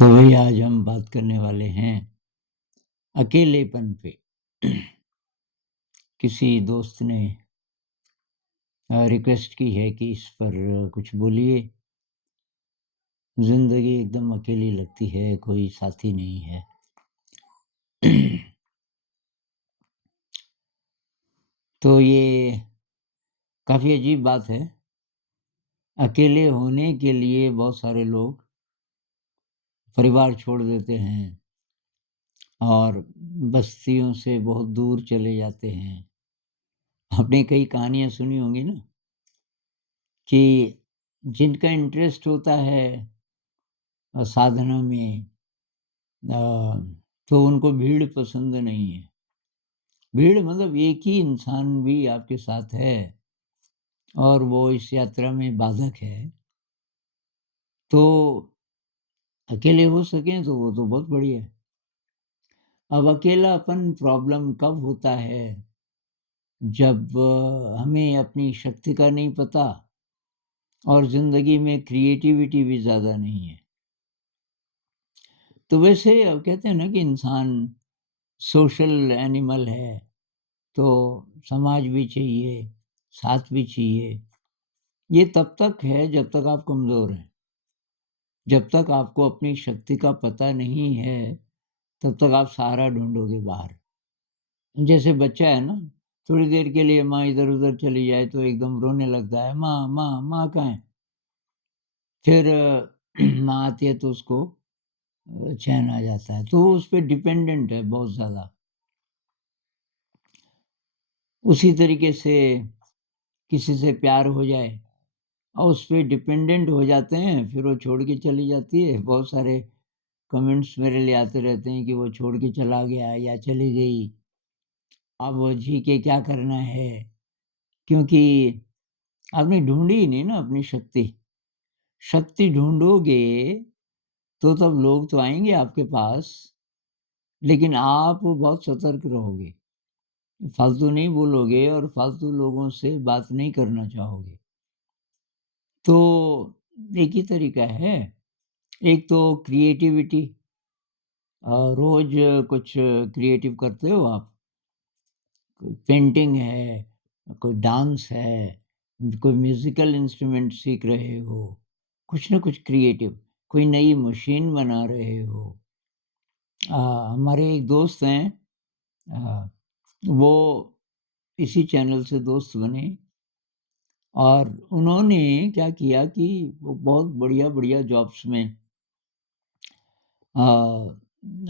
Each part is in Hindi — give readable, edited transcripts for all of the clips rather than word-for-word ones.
तो वही आज हम बात करने वाले हैं अकेलेपन पे। किसी दोस्त ने रिक्वेस्ट की है कि इस पर कुछ बोलिए। ज़िंदगी एकदम अकेली लगती है, कोई साथी नहीं है। तो ये काफ़ी अजीब बात है। अकेले होने के लिए बहुत सारे लोग परिवार छोड़ देते हैं और बस्तियों से बहुत दूर चले जाते हैं। आपने कई कहानियाँ सुनी होंगी ना कि जिनका इंटरेस्ट होता है साधना में, अ, तो उनको भीड़ पसंद नहीं है। भीड़ मतलब एक ही इंसान भी आपके साथ है और वो इस यात्रा में बाधक है, तो अकेले हो सकें तो वो तो बहुत बढ़िया है। अब अकेलापन प्रॉब्लम कब होता है? जब हमें अपनी शक्ति का नहीं पता और ज़िंदगी में क्रिएटिविटी भी ज़्यादा नहीं है। तो वैसे अब कहते हैं ना कि इंसान सोशल एनिमल है, तो समाज भी चाहिए, साथ भी चाहिए। ये तब तक है जब तक आप कमज़ोर हैं। जब तक आपको अपनी शक्ति का पता नहीं है, तब तक आप सहारा ढूँढोगे बाहर। जैसे बच्चा है ना, थोड़ी देर के लिए माँ इधर-उधर चली जाए तो एकदम रोने लगता है, माँ, माँ, माँ कहाँ है? फिर माँ आती है तो उसको चैन आ जाता है। तो वो उस पे डिपेंडेंट है बहुत ज़्यादा। उसी तरीके से किसी से प्यार हो जाए और उस पे डिपेंडेंट हो जाते हैं, फिर वो छोड़ के चली जाती है। बहुत सारे कमेंट्स मेरे लिए आते रहते हैं कि वो छोड़ के चला गया या चली गई, अब वो जी के क्या करना है? क्योंकि आपने ढूँढी ही नहीं ना अपनी शक्ति। शक्ति ढूँढोगे तो तब लोग तो आएँगे आपके पास, लेकिन आप बहुत सतर्क रहोगे। फालतू नहीं बोलोगे और फालतू लोगों से बात नहीं करना चाहोगे। तो एक ही तरीका है, एक तो क्रिएटिविटी, रोज़ कुछ क्रिएटिव करते हो आप? कोई पेंटिंग है, कोई डांस है, कोई म्यूज़िकल इंस्ट्रूमेंट सीख रहे हो, कुछ न कुछ क्रिएटिव, कोई नई मशीन बना रहे हो। हमारे एक दोस्त हैं, अ, वो इसी चैनल से दोस्त बने और उन्होंने क्या किया कि वो बहुत बढ़िया-बढ़िया जॉब्स में, अ,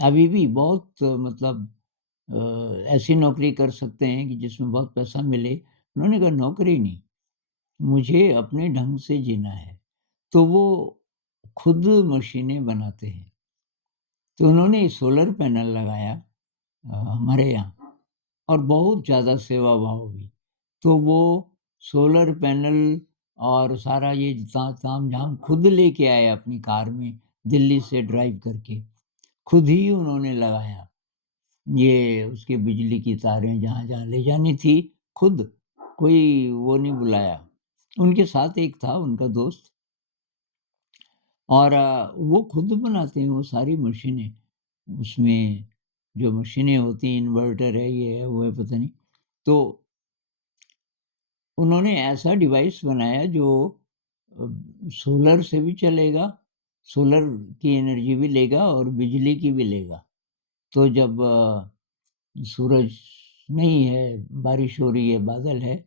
अभी भी बहुत मतलब ऐसी नौकरी कर सकते हैं कि जिसमें बहुत पैसा मिले। उन्होंने कहा नौकरी नहीं, मुझे अपने ढंग से जीना है। तो वो खुद मशीनें बनाते हैं। तो उन्होंने सोलर पैनल लगाया हमारे यहाँ और बहुत ज़्यादा सेवा भाव भी। तो वो सोलर पैनल और सारा ये ताम-झाम खुद लेके आए अपनी कार में, दिल्ली से ड्राइव करके। खुद ही उन्होंने लगाया। ये उसकी बिजली की तारें जहाँ-जहाँ ले जानी थी, खुद, कोई वो नहीं बुलाया। उनके साथ एक था उनका दोस्त और वो खुद बनाते हैं वो सारी मशीनें। उसमें जो मशीनें होती हैं, इन्वर्टर है, ये है, वो है, पता नहीं। तो उन्होंने ऐसा डिवाइस बनाया जो अ, सोलर से भी चलेगा, सोलर की एनर्जी भी लेगा और बिजली की भी लेगा। तो जब सूरज नहीं है, बारिश हो रही है, बादल है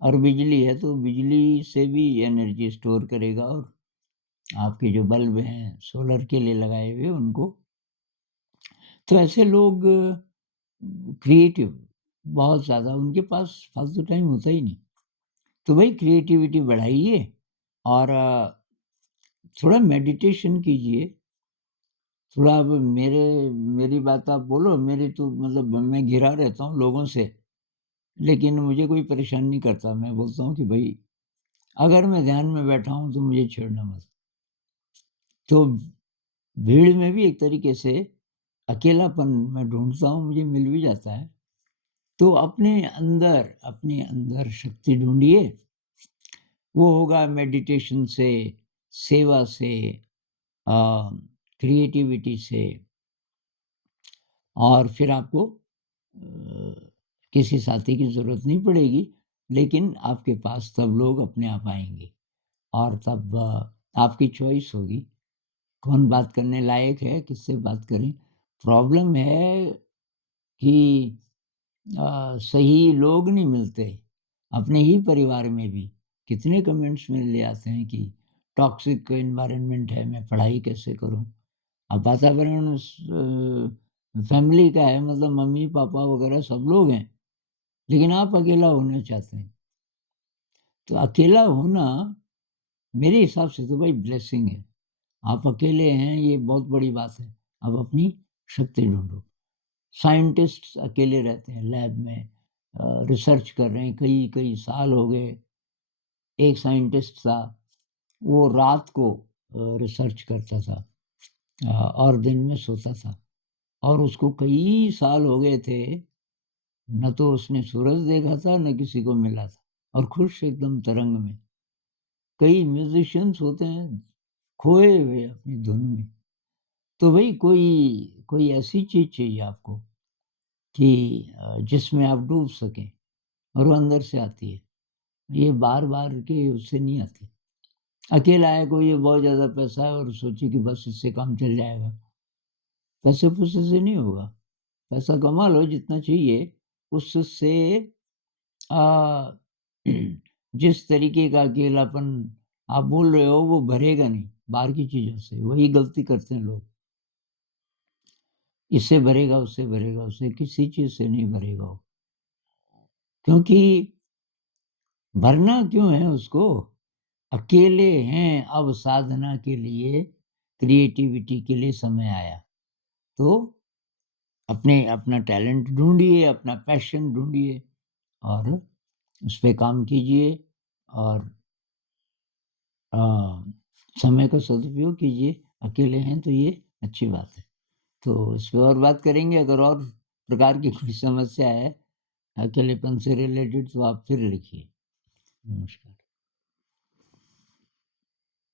और बिजली है, तो बिजली से भी एनर्जी स्टोर करेगा और आपके जो बल्ब हैं, सोलर के लिए लगाए हुए उनको। तो ऐसे लोग क्रिएटिव बहुत ज़्यादा, उनके पास फालतू टाइम होता ही नहीं। तो भाई क्रिएटिविटी बढ़ाइए और थोड़ा मेडिटेशन कीजिए। थोड़ा अब मेरी बात आप बोलो, मेरी तो मतलब मैं घिरा रहता हूँ लोगों से, लेकिन मुझे कोई परेशान नहीं करता। मैं बोलता हूँ कि भई अगर मैं ध्यान में बैठा हूँ तो मुझे छेड़ना मत। तो भीड़ में भी एक तरीके से अकेलापन मैं ढूँढता हूँ, मुझे मिल भी जाता है। तो अपने अंदर शक्ति ढूँढिए, वो होगा मेडिटेशन से, सेवा से, अ, क्रिएटिविटी से और फिर आपको किसी साथी की ज़रूरत नहीं पड़ेगी, लेकिन आपके पास तब लोग अपने आप आएँगे और तब आपकी चॉइस होगी, कौन बात करने लायक है, किससे बात करें। प्रॉब्लम है कि सही लोग नहीं मिलते, अपने ही परिवार में भी कितने कमेंट्स मेरे आते हैं कि टॉक्सिक एनवायरनमेंट है, मैं पढ़ाई कैसे करूँ? अब वातावरण फैमिली का है मतलब मम्मी-पापा वगैरह सब लोग हैं, लेकिन आप अकेला होना चाहते हैं। तो अकेला होना मेरे हिसाब से तो भाई ब्लेसिंग है। आप अकेले हैं ये बहुत बड़ी बात है। अब अपनी शक्ति ढूँढो। साइंटिस्ट्स अकेले रहते हैं लैब में रिसर्च कर रहे हैं, कई-कई साल हो गए। एक साइंटिस्ट था, वो रात को रिसर्च करता था और दिन में सोता था और उसको कई साल हो गए थे, ना तो उसने सूरज देखा था, ना किसी को मिला था और खुश एकदम तरंग में। कई म्यूज़िशियंस होते हैं, खोए हुए अपनी धुन में। तो भई कोई कोई ऐसी चीज़ चाहिए आपको कि जिसमें आप डूब सकें और वो अंदर से आती है। ये बार-बार के उससे नहीं आती। अकेला है कोई बहुत ज़्यादा पैसा है और सोचे कि बस इससे काम चल जाएगा। पैसे-पूसे से नहीं होगा। पैसा कमा लो जितना चाहिए, उससे अ, जिस तरीके का अकेलापन आप बोल रहे हो वो भरेगा नहीं, बाहर की चीज़ों से। वही गलती करते हैं लोग। इससे भरेगा, उससे किसी चीज़ से नहीं भरेगा वो। क्योंकि भरना क्यों है उसको? अकेले हैं अब साधना के लिए, क्रिएटिविटी के लिए समय आया। तो अपना टैलेंट ढूँढिए, अपना पैशन ढूँढिए और उस पे काम कीजिए और अ, समय का सदुपयोग कीजिए। अकेले हैं तो ये अच्छी बात है। तो इस पे और बात करेंगे अगर और प्रकार की कोई समस्या है अकेलेपन से रिलेटेड तो आप फिर लिखिए। नमस्कार।